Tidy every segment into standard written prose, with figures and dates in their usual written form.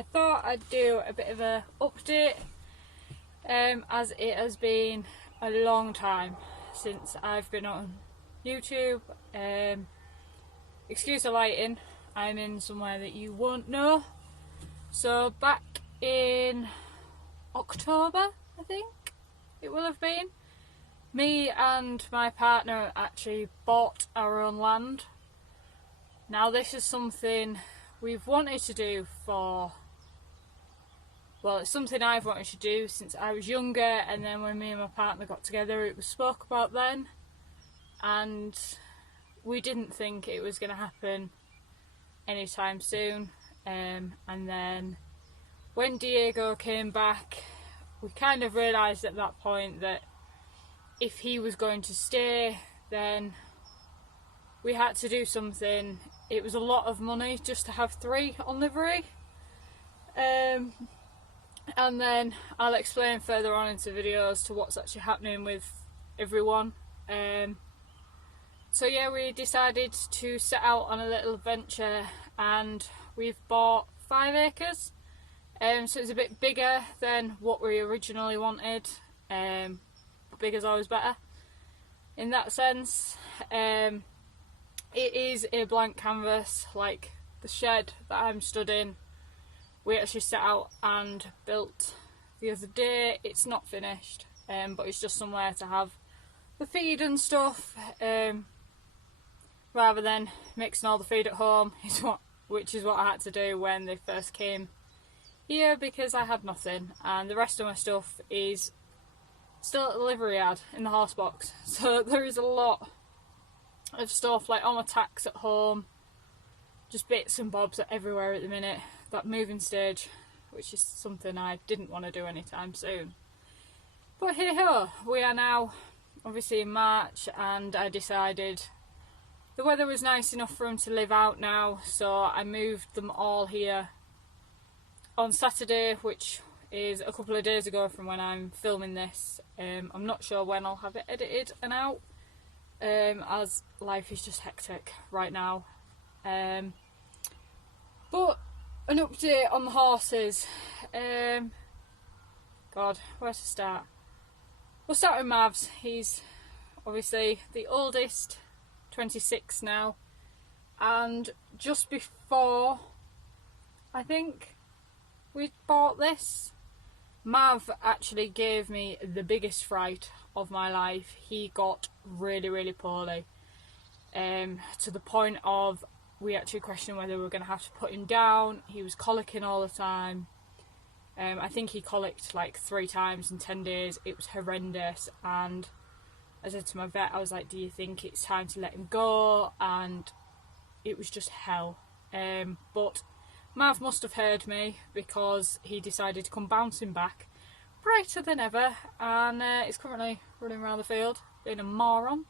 I thought I'd do a bit of a update, as it has been a long time since I've been on YouTube. Excuse the lighting, I'm in somewhere that you won't know. So back in October, I think it will have been, me and my partner actually bought our own land. Now this is something we've wanted to do for, well, it's something I've wanted to do since I was younger, and then when me and my partner got together it was spoke about then, and we didn't think it was going to happen anytime soon. And then when Diego came back, we kind of realised at that point that if he was going to stay, then we had to do something. It was a lot of money just to have 3 on livery. And then I'll explain further on into videos to what's actually happening with everyone. So yeah, we decided to set out on a little venture, and we've bought 5 acres. So it's a bit bigger than what we originally wanted. But bigger's always better in that sense. It is a blank canvas, like the shed that I'm stood in. We actually set out and built the other day. It's not finished, but it's just somewhere to have the feed and stuff, rather than mixing all the feed at home, which is what I had to do when they first came here, because I had nothing, and the rest of my stuff is still at the livery yard in the horse box. So there is a lot of stuff, like all my tacks at home, just bits and bobs are everywhere at the minute. That moving stage, which is something I didn't want to do anytime soon. But hey ho, we are now obviously in March, and I decided the weather was nice enough for them to live out now, so I moved them all here on Saturday, which is a couple of days ago from when I'm filming this. I'm not sure when I'll have it edited and out, as life is just hectic right now. But an update on the horses. God, where to start? We'll start with Mavs. He's obviously the oldest, 26 now, and just before I think we bought this, Mav actually gave me the biggest fright of my life. He got really poorly, to the point of we actually questioned whether we were going to have to put him down. He was colicking all the time. I think he colicked like 3 times in 10 days. It was horrendous, and I said to my vet, I was like, do you think it's time to let him go? And it was just hell. But Mav must have heard me, because he decided to come bouncing back brighter than ever, and he's currently running around the field being a moron.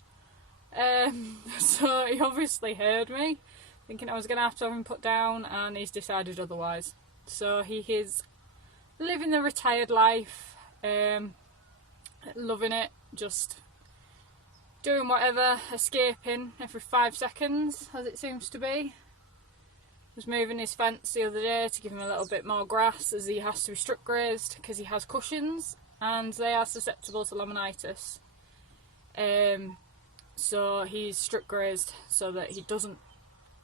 So he obviously heard me, thinking I was going to have him put down, and he's decided otherwise. So he is living the retired life, loving it, just doing whatever, escaping every 5 seconds, as it seems to be. Was moving his fence the other day to give him a little bit more grass, as he has to be strip grazed because he has cushions and they are susceptible to laminitis. So he's strip grazed so that he doesn't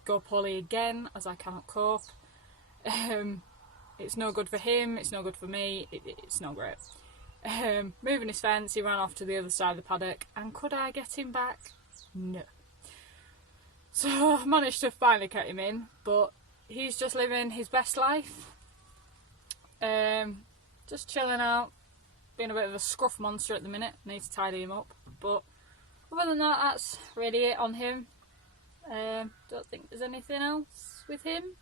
go poorly again, as I cannot cope. It's no good for him, it's no good for me, it's not great. Moving his fence, he ran off to the other side of the paddock, and could I get him back? No. So I managed to finally get him in, but he's just living his best life. Just chilling out, being a bit of a scruff monster at the minute. Need to tidy him up, but other than that, that's really it on him. Don't think there's anything else with him.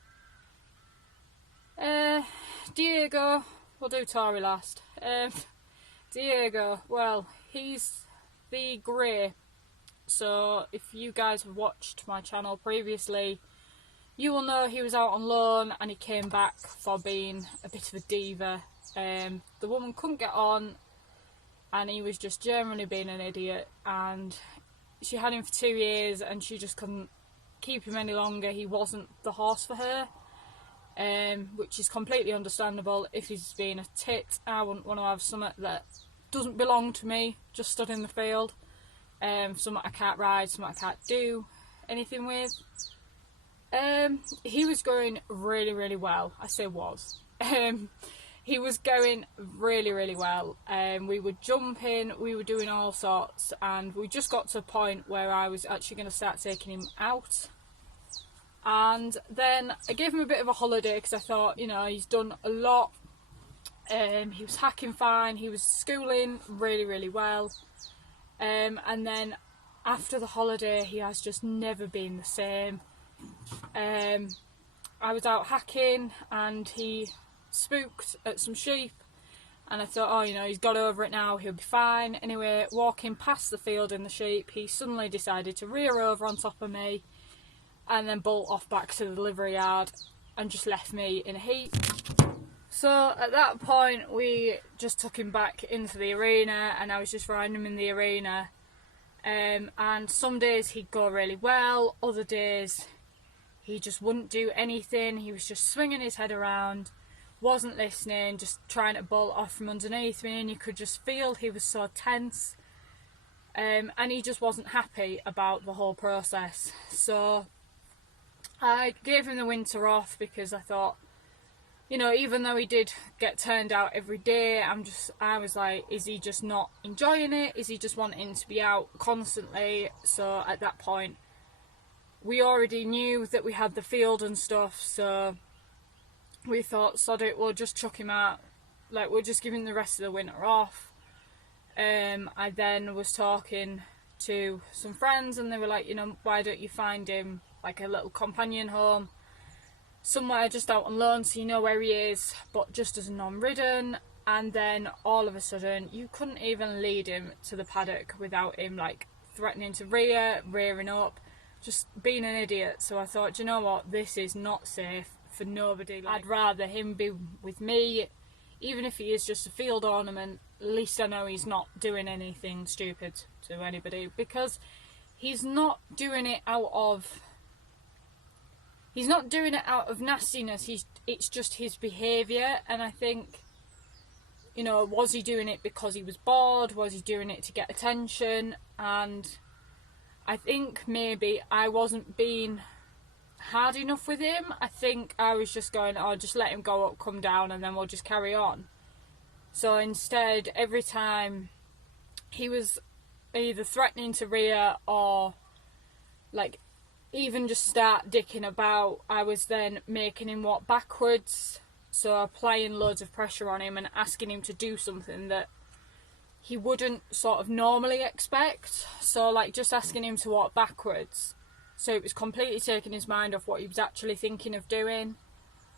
Diego, we'll do Tori last. Diego, well, he's the grey. So if you guys have watched my channel previously, you will know he was out on loan and he came back for being a bit of a diva. The woman couldn't get on, and he was just generally being an idiot, and she had him for 2 years and she just couldn't keep him any longer. He wasn't the horse for her. which is completely understandable. If he's being a tit, I wouldn't want to have something that doesn't belong to me just stood in the field. Something I can't ride, something I can't do anything with. He was going really, really well. I say was. He was going really, really well. We were jumping, we were doing all sorts, and we just got to a point where I was actually going to start taking him out. And then I gave him a bit of a holiday because I thought, you know, he's done a lot. He was hacking fine, he was schooling really, really well. And then after the holiday, he has just never been the same. I was out hacking and he spooked at some sheep, and I thought, oh, you know, he's got over it now, he'll be fine. Anyway, walking past the field in the sheep, he suddenly decided to rear over on top of me and then bolt off back to the delivery yard and just left me in a heap. So at that point we just took him back into the arena, and I was just riding him in the arena, and some days he'd go really well, other days he just wouldn't do anything. He was just swinging his head around, wasn't listening, just trying to bolt off from underneath me, and you could just feel he was so tense, and he just wasn't happy about the whole process. So I gave him the winter off because I thought, you know, even though he did get turned out every day, I was like, is he just not enjoying it? Is he just wanting to be out constantly? So at that point, we already knew that we had the field and stuff, so we thought, sod it, we'll just chuck him out. Like, we'll just give him the rest of the winter off. I then was talking to some friends, and they were like, you know, why don't you find him like a little companion home somewhere just out on loan, so you know where he is, but just as a non-ridden. And then all of a sudden you couldn't even lead him to the paddock without him like threatening to rearing up, just being an idiot. So I thought, you know what, this is not safe for nobody. Like, I'd rather him be with me, even if he is just a field ornament. At least I know he's not doing anything stupid to anybody, because he's not doing it out of nastiness. It's just his behaviour. And I think, you know, was he doing it because he was bored? Was he doing it to get attention? And I think maybe I wasn't being hard enough with him. I think I was just going, oh, just let him go up, come down, and then we'll just carry on. So instead, every time he was either threatening to rear or like even just start dicking about, I was then making him walk backwards, so applying loads of pressure on him and asking him to do something that he wouldn't sort of normally expect. So like just asking him to walk backwards, so it was completely taking his mind off what he was actually thinking of doing.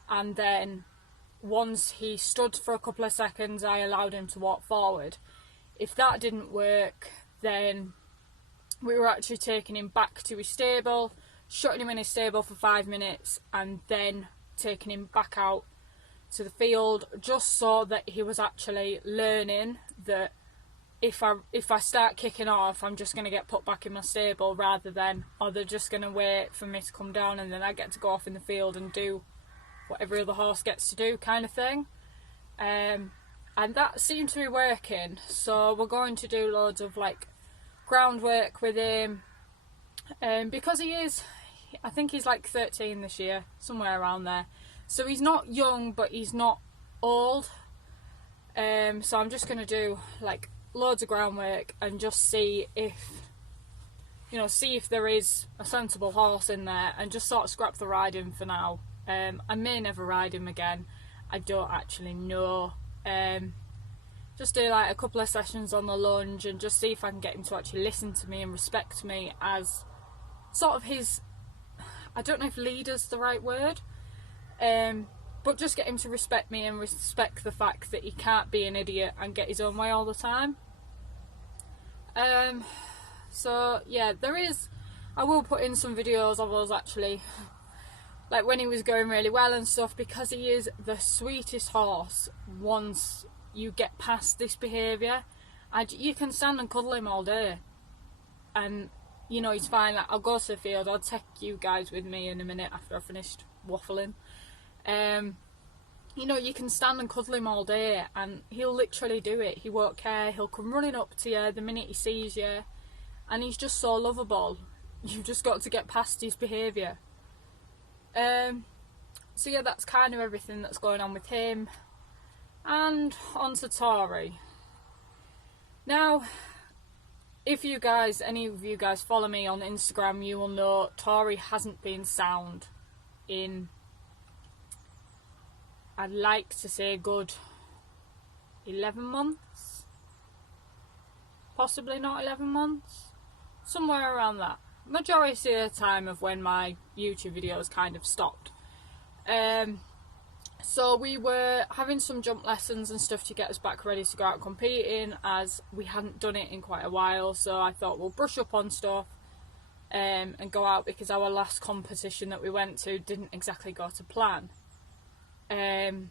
And then once he stood for a couple of seconds, I allowed him to walk forward. If that didn't work, then we were actually taking him back to his stable, shutting him in his stable for 5 minutes, and then taking him back out to the field, just so that he was actually learning that if I start kicking off, I'm just going to get put back in my stable, rather than, oh, they're just going to wait for me to come down and then I get to go off in the field and do what every other horse gets to do, kind of thing. And that seemed to be working. So we're going to do loads of like groundwork with him, because he is, I think he's like 13 this year, somewhere around there. So he's not young, but he's not old. So I'm just going to do like loads of groundwork and just see if there is a sensible horse in there, and just sort of scrap the riding for now. I may never ride him again, I don't actually know. Just do like a couple of sessions on the lunge and just see if I can get him to actually listen to me and respect me as sort of his, I don't know if leader's the right word, but just get him to respect me and respect the fact that he can't be an idiot and get his own way all the time. So yeah, I will put in some videos of us actually like when he was going really well and stuff, because he is the sweetest horse once you get past this behaviour. And you can stand and cuddle him all day and you know he's fine. Like, I'll go to the field, I'll take you guys with me in a minute after I've finished waffling. You know, you can stand and cuddle him all day and he'll literally do it. He won't care. He'll come running up to you the minute he sees you, and he's just so lovable. You've just got to get past his behaviour. So yeah, that's kind of everything that's going on with him. And on to Tori. Now, if you guys, any of you guys follow me on Instagram, you will know Tori hasn't been sound in, I'd like to say, good 11 months. Possibly not 11 months. Somewhere around that. Majority of the time of when my YouTube videos kind of stopped. So we were having some jump lessons and stuff to get us back ready to go out competing, as we hadn't done it in quite a while. So I thought we'll brush up on stuff and go out, because our last competition that we went to didn't exactly go to plan. And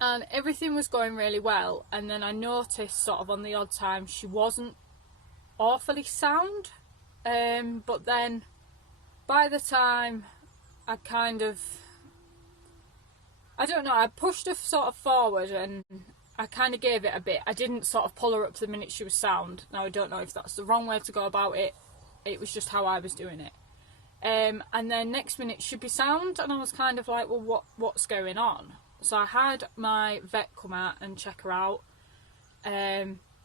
everything was going really well, and then I noticed sort of on the odd time she wasn't awfully sound, but then by the time I don't know, I pushed her sort of forward and I kind of gave it a bit. I didn't sort of pull her up to the minute she was sound. Now I don't know if that's the wrong way to go about it. It was just how I was doing it. And then next minute she'd be sound, and I was kind of like, well, what's going on? So I had my vet come out and check her out.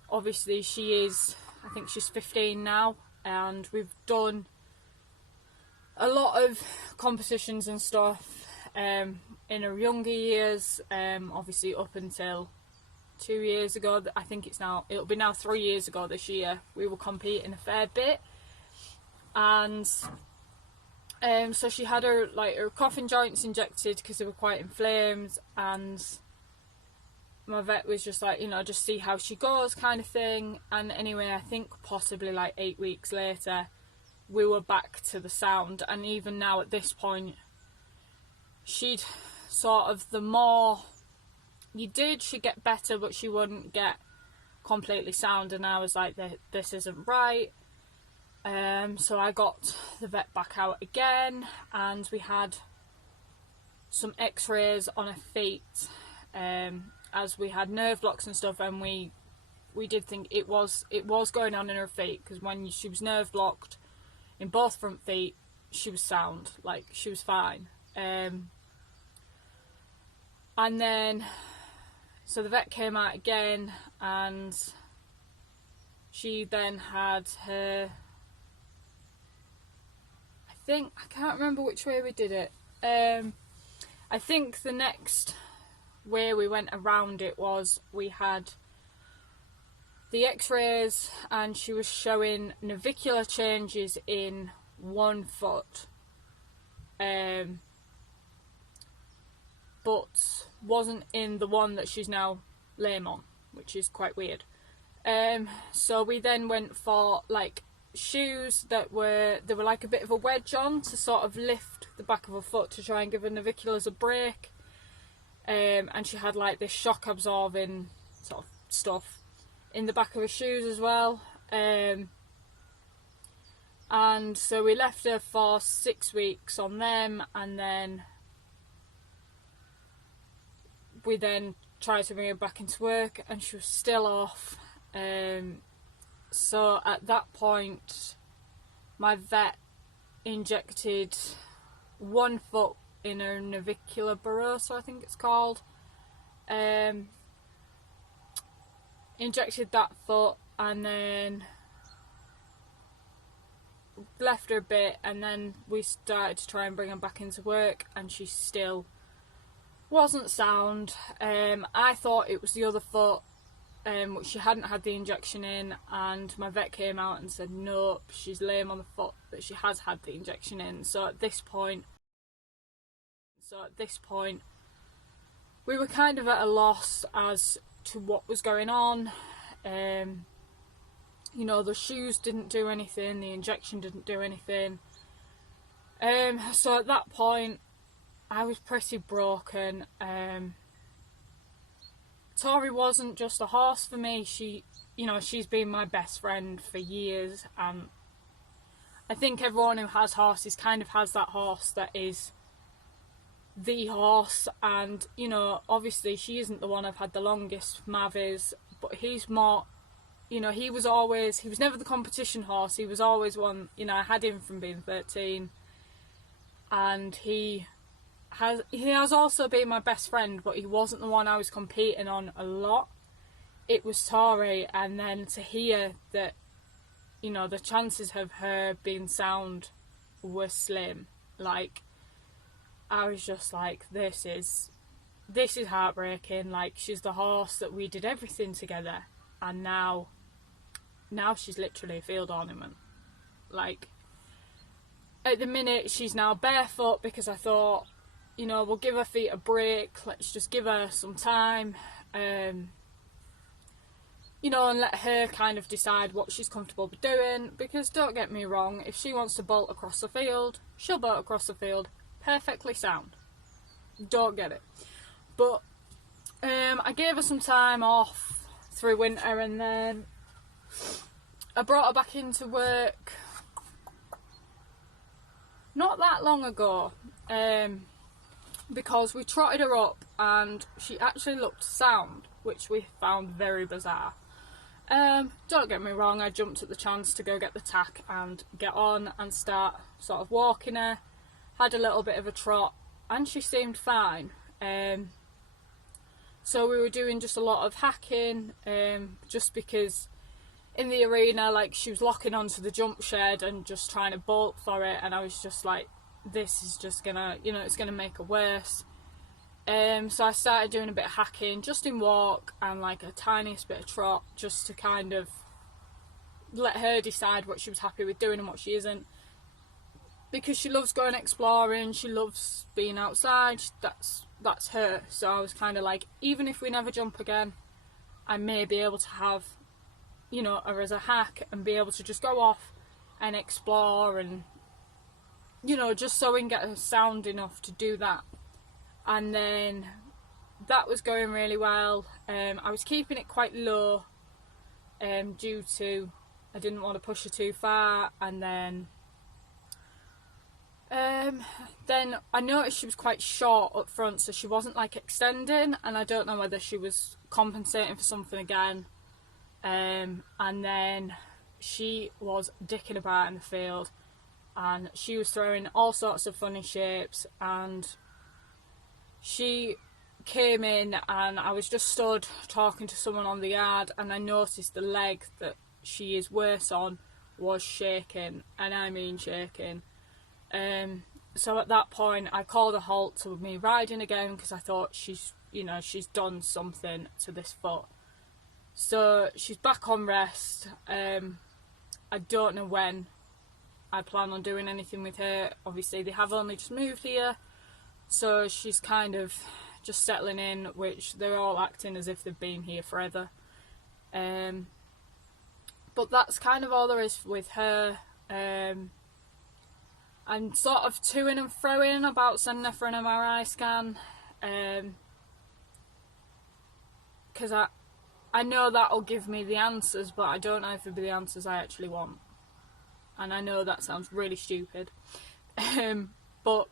Obviously I think she's 15 now, and we've done a lot of competitions and stuff in her younger years, obviously up until 2 years ago. I think it'll be now 3 years ago this year, we were competing a fair bit. And so she had her coughing joints injected because they were quite inflamed, and my vet was just like, you know, just see how she goes kind of thing. And anyway, I think possibly like 8 weeks later we were back to the sound. And even now at this point, she'd sort of, the more you did, she'd get better, but she wouldn't get completely sound. And I was like, this isn't right. So I got the vet back out again, and we had some x-rays on her feet, as we had nerve blocks and stuff, and we did think it was going on in her feet, because when she was nerve blocked in both front feet, she was sound, like she was fine. And then so the vet came out again, and she then had her, I can't remember which way we did it. I think the next way we went around it was, we had the x-rays and she was showing navicular changes in one foot, but wasn't in the one that she's now lame on, which is quite weird. So we then went for like shoes that were like a bit of a wedge on, to sort of lift the back of her foot to try and give her naviculars a break. And she had like this shock absorbing sort of stuff in the back of her shoes as well. And so we left her for 6 weeks on them, and then we then tried to bring her back into work, and she was still off. So at that point, my vet injected one foot in her navicular bursa, I think it's called. Injected that foot, and then left her a bit, and then we started to try and bring her back into work, and she still wasn't sound. I thought it was the other foot, which she hadn't had the injection in, and my vet came out and said nope, she's lame on the foot that she has had the injection in. So at this point we were kind of at a loss as to what was going on. You know, the shoes didn't do anything, the injection didn't do anything. So at that point I was pretty broken. Tori wasn't just a horse for me. She's been my best friend for years, and I think everyone who has horses kind of has that horse that is the horse, and you know, obviously she isn't the one I've had the longest. Mav is, but he's more, you know, he was never the competition horse. He was always one, you know, I had him from being 13, and he has also been my best friend, but he wasn't the one I was competing on a lot. It was Tori, and then to hear that, you know, the chances of her being sound were slim, like, I was just like, this is heartbreaking. Like, she's the horse that we did everything together, and now she's literally a field ornament. Like, at the minute she's now barefoot because I thought, you know, we'll give her feet a break, let's just give her some time, you know, and let her kind of decide what she's comfortable with doing, because don't get me wrong, if she wants to bolt across the field, she'll bolt across the field perfectly sound. Don't get it. But I gave her some time off through winter, and then I brought her back into work not that long ago, because we trotted her up and she actually looked sound, which we found very bizarre. Don't get me wrong, I jumped at the chance to go get the tack and get on and start sort of walking her. Had a little bit of a trot, and she seemed fine. So we were doing just a lot of hacking, just because in the arena, like, she was locking onto the jump shed and just trying to bolt for it, and I was just like, this is just gonna, you know, it's gonna make her worse. So I started doing a bit of hacking, just in walk and like a tiniest bit of trot, just to kind of let her decide what she was happy with doing and what she isn't. Because she loves going exploring, she loves being outside, that's her. So I was kind of like, even if we never jump again, I may be able to have, you know, her as a hack and be able to just go off and explore, and, you know, just so we can get her sound enough to do that. And then that was going really well. I was keeping it quite low, due to I didn't want to push her too far, and then I noticed she was quite short up front, so she wasn't like extending, and I don't know whether she was compensating for something again. And then she was dicking about in the field, and she was throwing all sorts of funny shapes, and she came in and I was just stood talking to someone on the yard, and I noticed the leg that she is worse on was shaking, and I mean shaking. So at that point I called a halt to me riding again, because I thought she's done something to this foot. So she's back on rest. I don't know when I plan on doing anything with her. Obviously they have only just moved here, so she's kind of just settling in, which they're all acting as if they've been here forever. But that's kind of all there is with her. I'm sort of toing and froing about sending her for an MRI scan, because I know that'll give me the answers, but I don't know if it'll be the answers I actually want. And I know that sounds really stupid, but,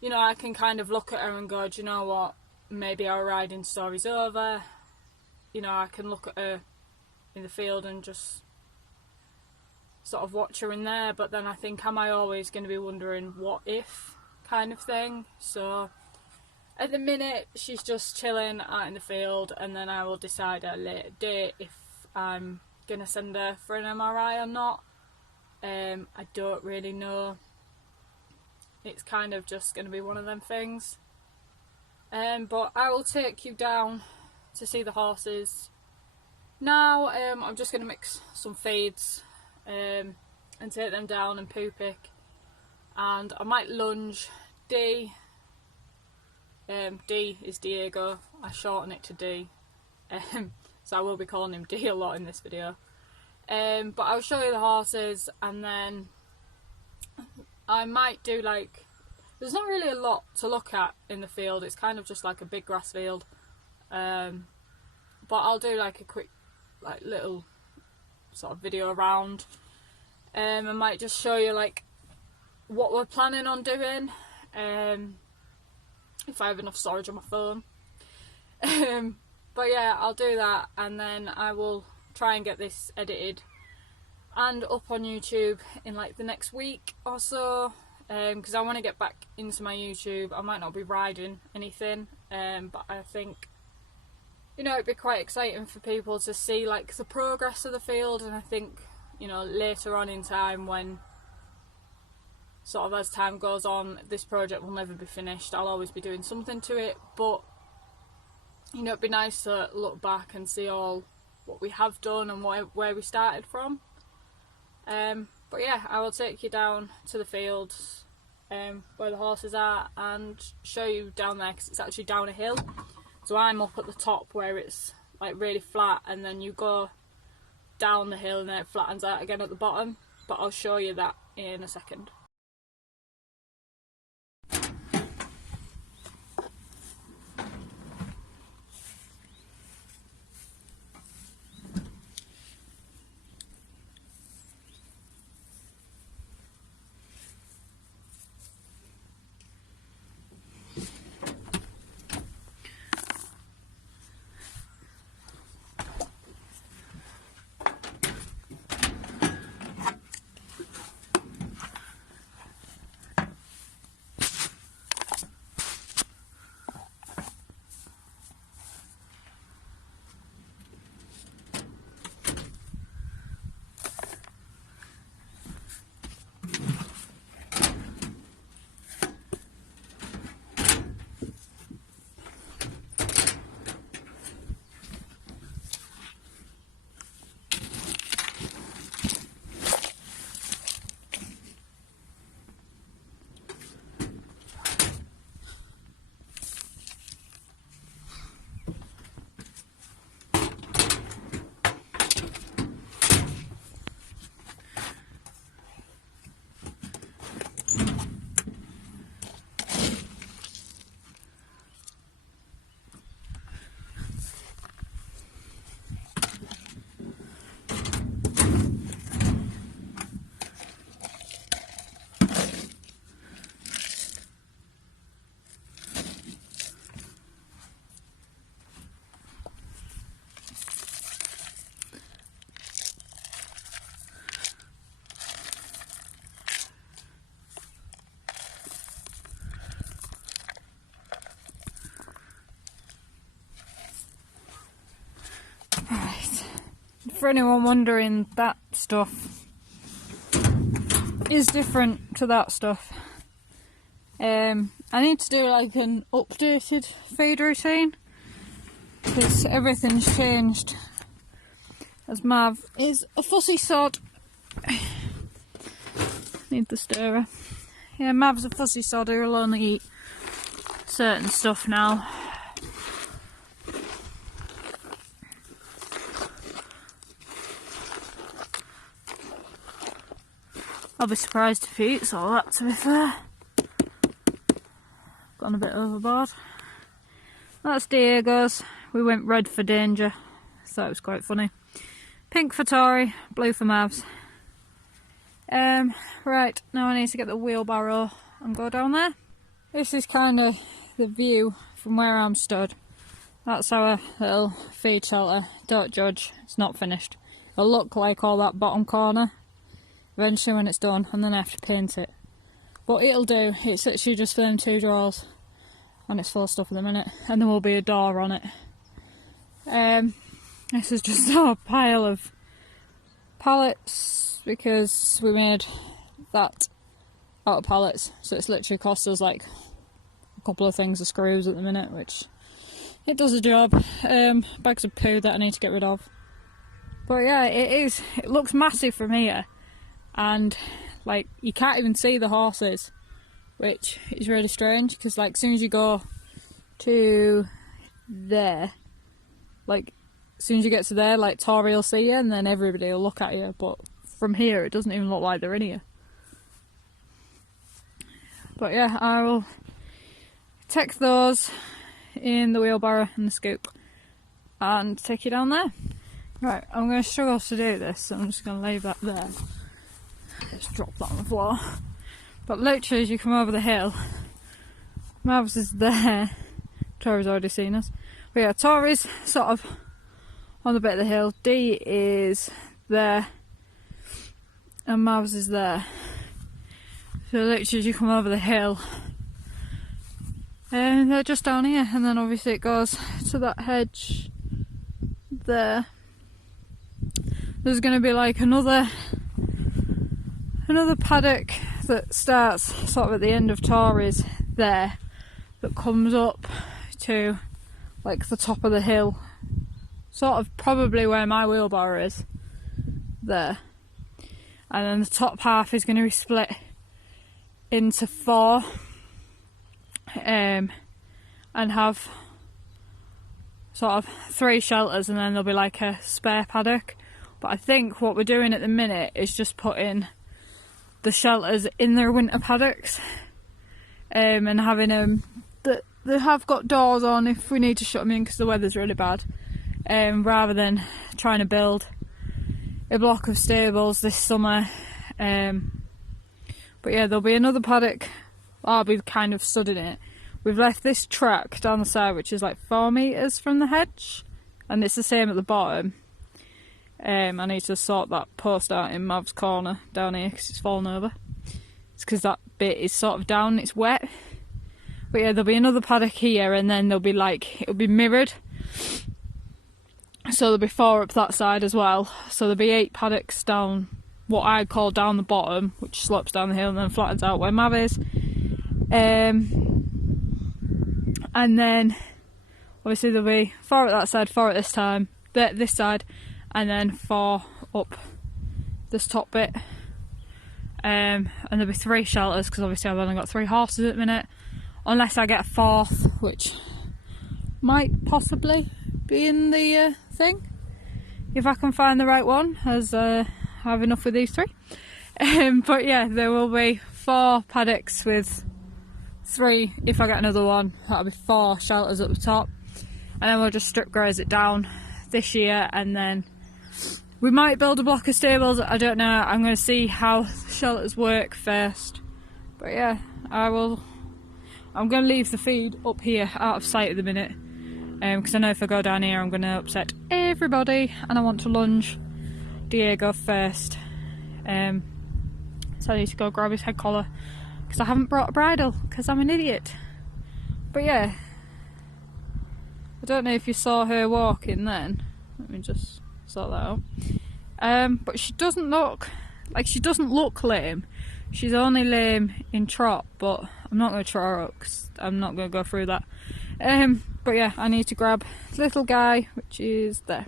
you know, I can kind of look at her and go, do you know what, maybe our riding story's over. You know, I can look at her in the field and just sort of watch her in there, but then I think, am I always going to be wondering what if kind of thing? So at the minute she's just chilling out in the field, and then I will decide at a later date if I'm going to send her for an MRI or not. I don't really know. It's kind of just going to be one of them things. But I will take you down to see the horses. Now I'm just going to mix some feeds and take them down and poo pick, and I might lunge D. D is Diego. I shorten it to D, so I will be calling him D a lot in this video. But I'll show you the horses, and then I might do, like, there's not really a lot to look at in the field. It's kind of just like a big grass field, but I'll do like a quick, like, little sort of video around. I might just show you like what we're planning on doing, if I have enough storage on my phone. But yeah, I'll do that, and then I will try and get this edited and up on YouTube in like the next week or so, because I want to get back into my YouTube. I might not be riding anything, but I think, you know, it'd be quite exciting for people to see like the progress of the field. And I think, you know, later on in time, when sort of as time goes on, this project will never be finished. I'll always be doing something to it, but you know, it'd be nice to look back and see all what we have done and where we started from. But yeah, I will take you down to the fields where the horses are and show you down there, because it's actually down a hill. So I'm up at the top where it's like really flat, and then you go down the hill and then it flattens out again at the bottom. But I'll show you that in a second. For anyone wondering, that stuff is different to that stuff. I need to do like an updated feed routine, because everything's changed, as Mav is a fussy sod. Need the stirrer. Yeah, Mav's a fussy sod who'll only eat certain stuff now. I'll be surprised if he eats all that, to be fair. Gone a bit overboard. That's Diego's. We went red for Danger. Thought it was quite funny. Pink for Tori, blue for Mavs. Right, now I need to get the wheelbarrow and go down there. This is kind of the view from where I'm stood. That's our little feed shelter. Don't judge, it's not finished. It'll look like all that bottom corner eventually when it's done, and then I have to paint it. But it'll do. It's literally just them two drawers, and it's full of stuff at the minute, and there will be a door on it. This is just a pile of pallets, because we made that out of pallets, so it's literally cost us like a couple of things of screws at the minute, which it does a job. Bags of poo that I need to get rid of. But yeah, it looks massive from here, and like you can't even see the horses, which is really strange, because like as soon as you go to there, like as soon as you get to there, like Tori will see you and then everybody will look at you, but from here it doesn't even look like they're in here. But yeah, I will take those in the wheelbarrow and the scoop and take you down there. Right, I'm going to struggle to do this, so I'm just going to leave that there. Just drop that on the floor. But literally as you come over the hill, Mavs is there. Tori's already seen us. But yeah, Tori's sort of on the bit of the hill. Dee is there. And Mavs is there. So literally as you come over the hill, and they're just down here, and then obviously it goes to that hedge there. There's going to be like another paddock that starts sort of at the end of Tori's there, that comes up to like the top of the hill, sort of probably where my wheelbarrow is there, and then the top half is going to be split into 4 and have sort of 3 shelters, and then there'll be like a spare paddock. But I think what we're doing at the minute is just putting the shelters in their winter paddocks, and having them that they have got doors on if we need to shut them in because the weather's really bad, rather than trying to build a block of stables this summer. But yeah, there'll be another paddock. I'll be kind of studying it. We've left this track down the side, which is like 4 metres from the hedge, and it's the same at the bottom. I need to sort that post out in Mav's corner down here because it's fallen over. It's because that bit is sort of down, it's wet. But yeah, there'll be another paddock here, and then there'll be like, it'll be mirrored. So there'll be 4 up that side as well. So there'll be 8 paddocks down what I call down the bottom, which slopes down the hill and then flattens out where Mav is. And then obviously there'll be 4 at that side, 4 at this side, and then 4 up this top bit. And there'll be 3 shelters because obviously I've only got 3 horses at the minute, unless I get a 4th, which might possibly be in the thing if I can find the right one, as I have enough with these 3. But yeah, there will be 4 paddocks with 3, if I get another one, that'll be 4 shelters at the top, and then we'll just strip graze it down this year, and then we might build a block of stables, I don't know. I'm going to see how the shelters work first. But yeah, I'm going to leave the feed up here out of sight at the minute, because I know if I go down here I'm going to upset everybody, and I want to lunge Diego first. So I need to go grab his head collar because I haven't brought a bridle because I'm an idiot. But yeah, I don't know if you saw her walking then. Let me just sort that out. But she doesn't look lame. She's only lame in trot, but I'm not going to trot her up because I'm not going to go through that. But yeah, I need to grab the little guy, which is there.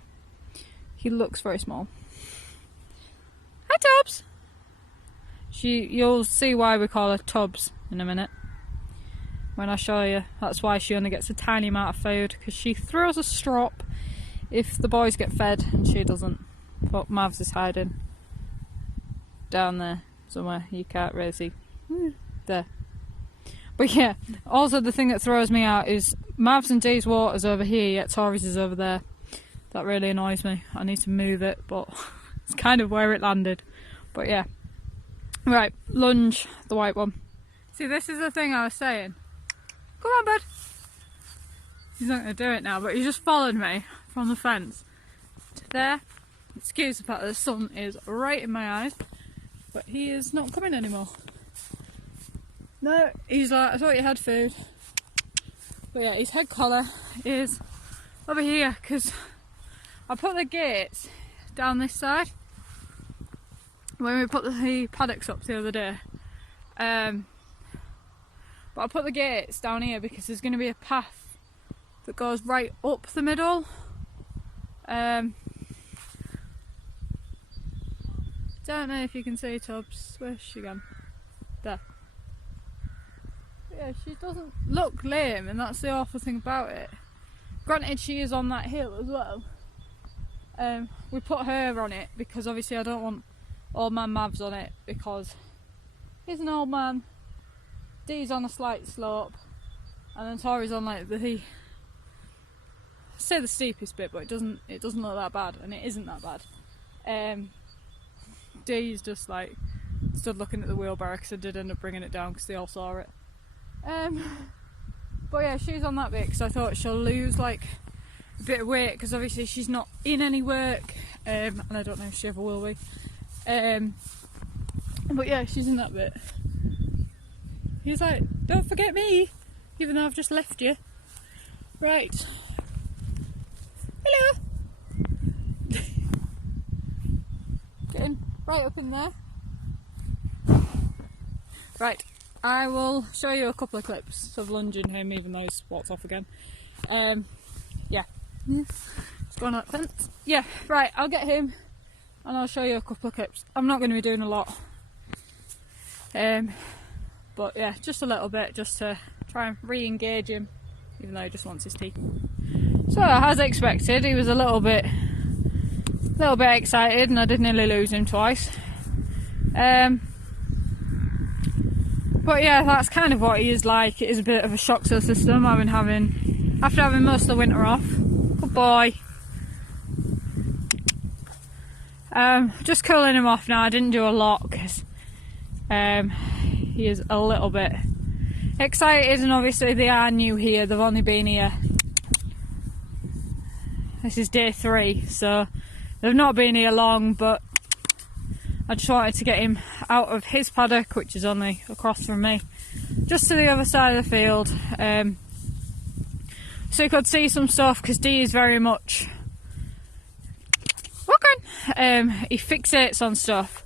He looks very small. Hi Tubbs! You'll see why we call her Tubbs in a minute when I show you. That's why she only gets a tiny amount of food, because she throws a strop if the boys get fed and she doesn't. But Mavs is hiding down there somewhere, you can't really see. There. But yeah, also the thing that throws me out is Mavs and Dee's water's over here, yet Tori's is over there. That really annoys me. I need to move it, but it's kind of where it landed. But yeah. Right, lunge the white one. See, this is the thing I was saying. Come on, bud. He's not going to do it now, but he just followed me from the fence to there. Excuse the fact that the sun is right in my eyes, but he is not coming anymore. No, he's like, I thought you had food. But yeah, his head collar is over here because I put the gates down this side when we put the paddocks up the other day. But I put the gates down here because there's going to be a path that goes right up the middle. Don't know if you can see Tubbs. Where's she gone? There. But yeah, she doesn't look lame, and that's the awful thing about it. Granted, she is on that hill as well. We put her on it because obviously I don't want old man Mavs on it, because he's an old man, Dee's on a slight slope, and then Tori's on like the steepest bit, but it doesn't look that bad, and it isn't that bad. Dee's just like stood looking at the wheelbarrow because I did end up bringing it down because they all saw it. But yeah, she's on that bit because I thought she'll lose like a bit of weight because obviously she's not in any work, and I don't know if she ever will be. But yeah, she's in that bit. He's like, don't forget me, even though I've just left you. Right. Hello. Getting right up in there. Right, I will show you a couple of clips of lunging him, even though he's walked off again. Yeah. It's going up the fence. Yeah, right, I'll get him and I'll show you a couple of clips. I'm not going to be doing a lot. But yeah, just a little bit, just to try and re-engage him, even though he just wants his tea. So, as expected, he was a little bit excited, and I did nearly lose him twice. But yeah, that's kind of what he is like. It is a bit of a shock to the system. After having most of the winter off. Good boy. Just cooling him off now. I didn't do a lot because he is a little bit excited, and obviously they are new here. They've only been here. This is day 3, so they've not been here long, but I just wanted to get him out of his paddock, which is only across from me, just to the other side of the field, so he could see some stuff, because Dee is very much he fixates on stuff.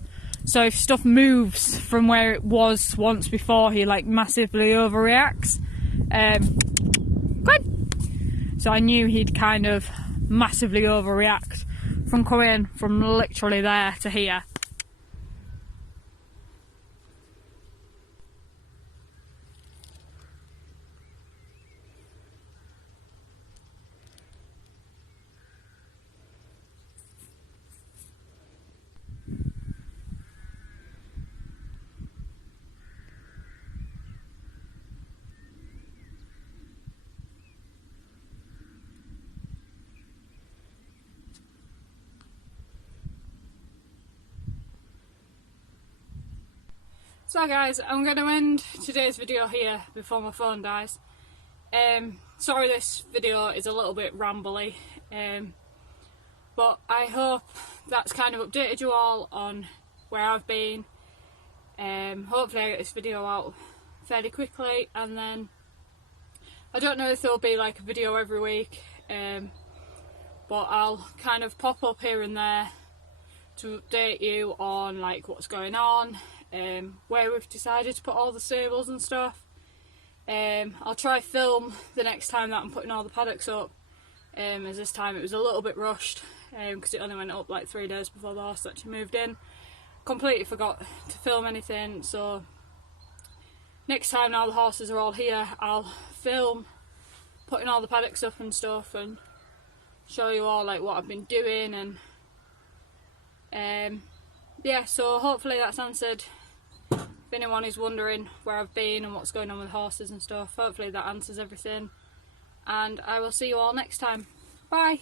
So if stuff moves from where it was once before, he like massively overreacts. Good. So I knew he'd kind of massively overreact from coming from literally there to here. So guys, I'm going to end today's video here before my phone dies. Sorry this video is a little bit rambly, but I hope that's kind of updated you all on where I've been. Hopefully I get this video out fairly quickly, and then I don't know if there'll be like a video every week, but I'll kind of pop up here and there to update you on like what's going on, where we've decided to put all the stables and stuff. I'll try film the next time that I'm putting all the paddocks up, as this time it was a little bit rushed because it only went up like 3 days before the horse actually moved in. Completely forgot to film anything, so next time now the horses are all here, I'll film putting all the paddocks up and stuff and show you all like what I've been doing, and yeah, so hopefully that's answered. If anyone is wondering where I've been and what's going on with horses and stuff, hopefully that answers everything, and I will see you all next time. Bye!